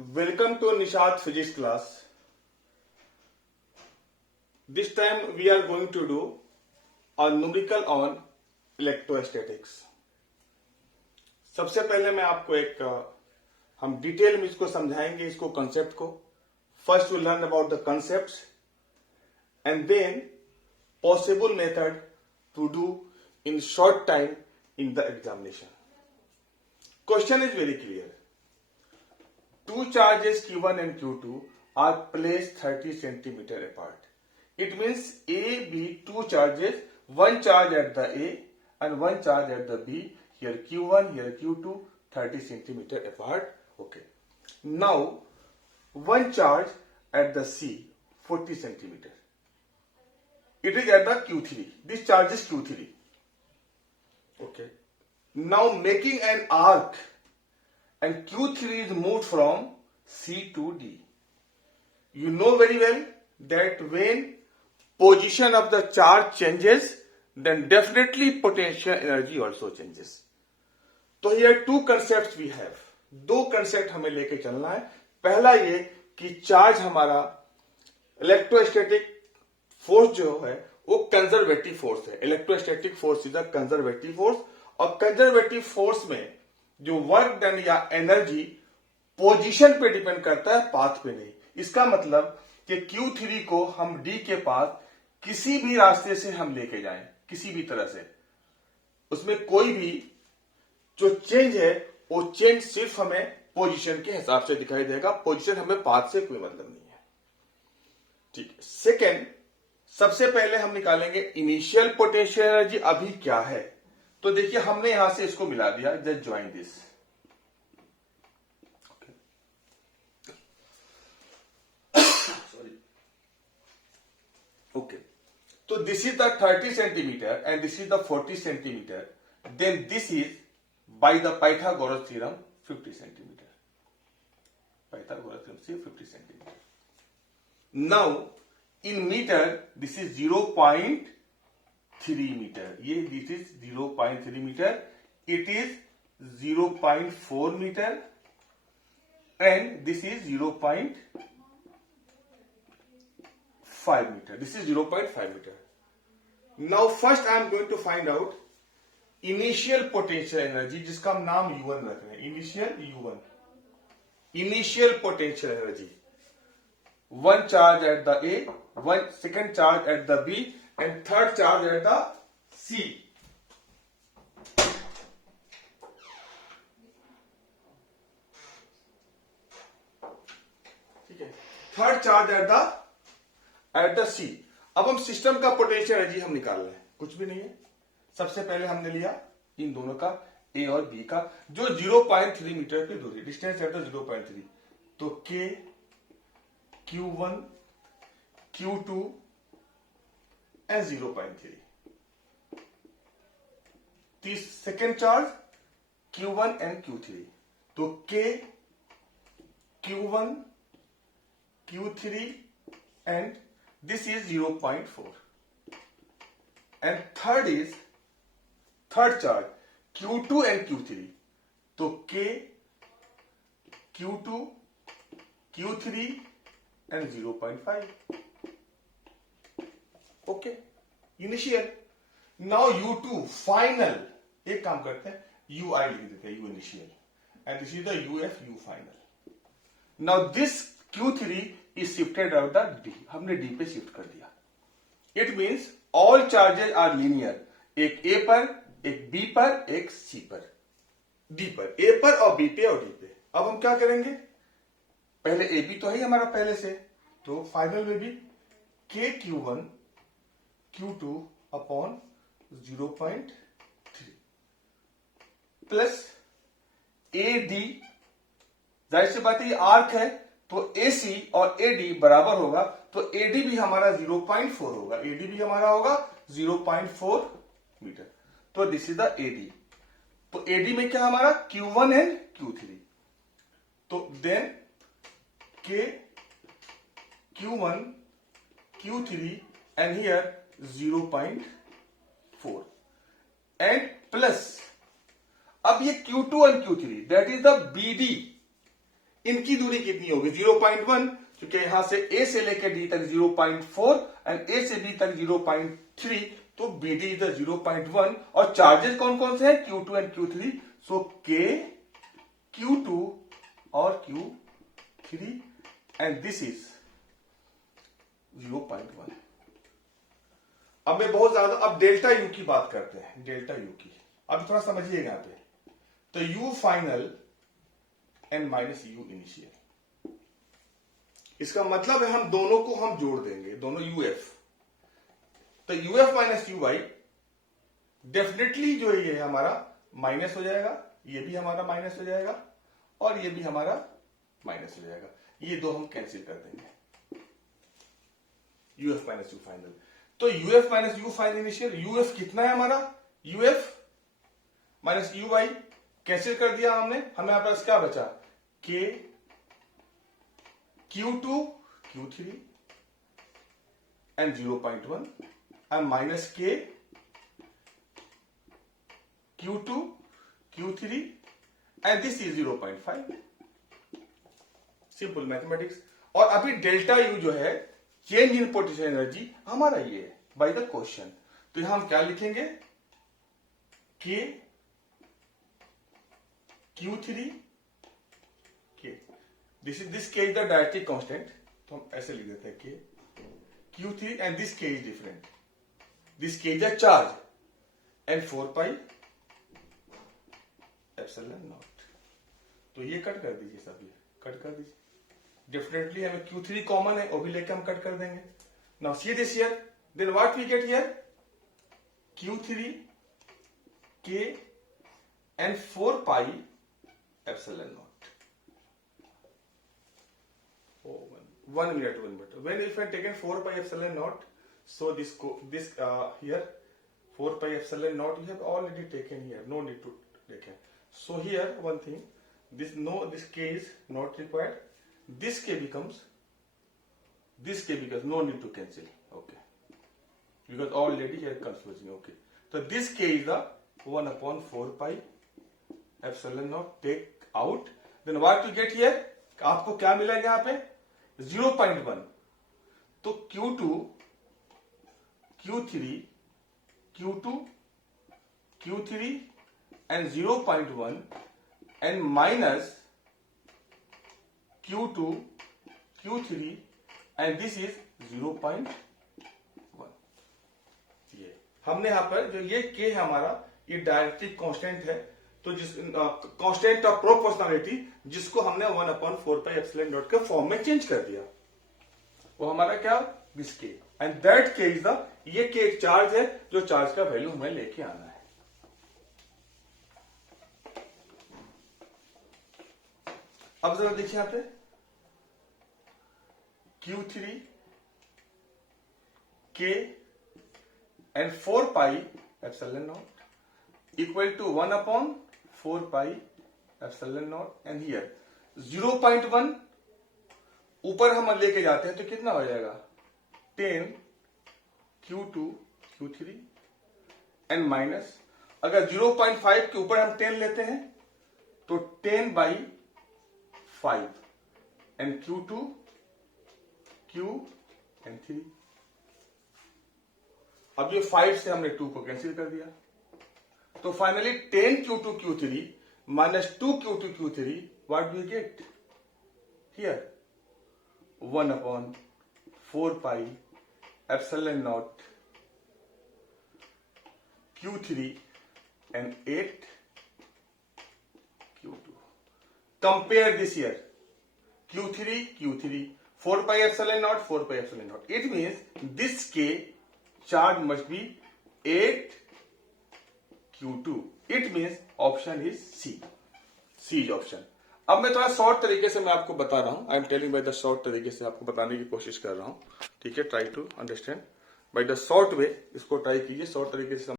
Welcome to Nishad physics class. This time we are going to do a numerical on electrostatics. सबसे पहले मैं आपको हम detail में इसको समझाएंगे, इसको कंसेप्ट को. First we learn about the concepts and then possible method to do in short time in the examination. Question is very clear. Two charges Q1 and Q2 are placed 30 centimeter apart. It means A, B, two charges, one charge at the A and one charge at the B. Here Q1, here Q2, 30 centimeter apart. Okay. Now, one charge at the C, 40 centimeter. It is at the Q3. This charge is Q3. Okay. Now making an arc and Q3 is moved from C to D. You know very well that when position of the charge changes, then definitely potential energy also changes. तो here two concepts we have. दो concept हमें लेके चलना है. पहला ये कि charge हमारा इलेक्ट्रोस्टैटिक फोर्स जो है वो कंजर्वेटिव फोर्स है. Electrostatic force is a conservative force और कंजर्वेटिव फोर्स में जो वर्क डन या एनर्जी पोजीशन पे डिपेंड करता है, पाथ पे नहीं. इसका मतलब कि Q3 को हम D के पास किसी भी रास्ते से हम लेके जाएं, किसी भी तरह से, उसमें कोई भी जो चेंज है वो चेंज सिर्फ हमें पोजीशन के हिसाब से दिखाई देगा. पोजीशन हमें पाथ से कोई मतलब नहीं है. ठीक है. सेकेंड, सबसे पहले हम निकालेंगे इनिशियल पोटेंशियल एनर्जी अभी क्या है. तो देखिए हमने यहां से इसको मिला दिया. Just join this. Sorry. Okay. तो this is the 30 centimetre and this is the 40 centimetre. Then this is by the Pythagoras theorem 50 centimetre. Pythagoras theorem से 50 centimetre. Now in metre this is 0.3 metre. ये this is 0.3 metre. It is 0.4 metre and this is 0.5 metre. This is 0.5 metre. Now first I am going to find out initial potential energy, जिसका हम नाम U1 रख रहे हैं. Initial U1, initial potential energy. One charge at the A, one second charge at the B, and third charge at the C. ठीक है. Third charge at the C. अब हम सिस्टम का पोटेंशियल एनर्जी हम निकाल रहे हैं. कुछ भी नहीं है. सबसे पहले हमने लिया इन दोनों का, A और B का, जो 0.3 मीटर की दूरी, डिस्टेंस एट द 0.3. तो K, Q1, Q2 and 0.3. तीस second charge Q1 and Q3. तो K, Q1, Q3 and this is 0.4. And third charge Q2 and Q3. तो K, Q2, Q3 and 0.5. Okay. Initial. Now U2 final. एक काम करते हैं, UI लिख देते हैं, U initial. And this is the UF, U final. Now this Q3 is shifted out the D. हमने D पे शिफ्ट कर दिया. It means all charges are linear. एक A पर, एक B पर, एक C पर, D पर, A पर और B पे और D पे. अब हम क्या करेंगे, पहले ए बी तो है हमारा पहले से, तो फाइनल में भी K Q1 Q2 upon 0.3 plus AD. जाहिर सी बात है ये आर्क है, तो AC और AD बराबर होगा, तो AD भी हमारा 0.4 होगा. AD भी हमारा होगा 0.4 मीटर. तो दिस इज द AD. तो AD में क्या हमारा Q1 एंड Q3. तो then K, Q1, Q3 and here 0.4 and plus अब ये Q2 and Q3 that is the BD. इनकी दूरी कितनी होगी 0.1, क्योंकि यहां से ए से लेकर डी तक 0.4 एंड ए से बी तक 0.3, तो बी डी इज 0.1। और चार्जेस कौन कौन से हैं Q2 and Q3, so K, Q2 और Q3 एंड दिस इज 0.1। अब मैं बहुत ज्यादा अब डेल्टा यू की बात करते हैं, डेल्टा यू की अब थोड़ा समझिएगा यहां पे। तो you final and minus you initial, इसका मतलब है हम दोनों को हम जोड़ देंगे, दोनों यूएफ। तो UF minus U Y definitely जो है ये हमारा माइनस हो जाएगा, ये भी हमारा माइनस हो जाएगा और ये भी हमारा माइनस हो जाएगा, ये दो हम कैंसिल कर देंगे, यूएफ माइनस यू फाइनल। तो UF minus U final initial, UF कितना है हमारा, UF minus U Y cancel कर दिया हमने, हमें यहां पर क्या बचा के Q2 Q3 and 0.1 and minus के Q2 Q3 and this is 0.5, simple mathematics. और अभी डेल्टा यू जो है चेंज इन पोटेंशियल एनर्जी हमारा ये है बाय द क्वेश्चन। तो यहां हम क्या लिखेंगे के Q3 के, दिस के इज द डायरेक्ट्रिक कांस्टेंट, तो हम ऐसे लिख देते हैं के Q3 एंड दिस के इज डिफरेंट, दिस के is a charge and 4 pi epsilon not. तो ये कट कर दीजिए, सब ये कट कर दीजिए, डेफिनेटली हमें Q3 कॉमन है, वो भी लेके हम कट कर देंगे। Now see this here, then what we get here Q3 के and 4 pi epsilon naught। 1 minute when if I taken 4 pi epsilon naught, so this here 4 pi epsilon naught you have already taken here, no need to take it. So here one thing, this k is not required, this k becomes no need to cancel, okay, because already here confusing, okay। So this k is the 1 upon 4 pi epsilon naught, take out, then what you get here, आपको क्या मिलेगा यहां पे 0.1, तो Q2 Q3 Q2 Q3 and 0.1 and minus Q2 Q3 and this is 0.1। ये हमने यहां पर जो ये K है हमारा, ये डायरेक्ट्रिक कांस्टेंट है, तो जिस कांस्टेंट ऑफ प्रोपोर्शनलिटी जिसको हमने 1/4 पाई एप्सिलॉन नॉट के फॉर्म में चेंज कर दिया, वो हमारा क्या दिस के, एंड दैट के इज द, ये के एक चार्ज है, जो चार्ज का वैल्यू हमें लेके आना है। अब जरा देखिए यहां पे Q3 के and 4 pi epsilon naught equal to 1/4 pi epsilon naught, and here 0.1 ऊपर हम लेके जाते हैं तो कितना हो जाएगा 10 Q2 Q3 एंड माइनस, अगर 0.5 के ऊपर हम 10 लेते हैं तो 10/5 एंड Q2 Q एंड 3। अब ये 5 से हमने 2 को कैंसिल कर दिया, तो finally 10 Q2 Q3 minus 2 Q2 Q3, what do we get here 1/4 pi epsilon naught Q3 and 8 Q2। Compare this here Q3 4 pi epsilon naught 4 pi epsilon naught, it means this K charge must be 8 Q2, it means option is C is option। अब मैं थोड़ा short तरीके से मैं आपको बता रहा हूं, I am telling bye the short तरीके से आपको बताने की कोशिश कर रहा हूं, ठीक है, try to understand by the short way, इसको ट्राई कीजिए शॉर्ट तरीके से।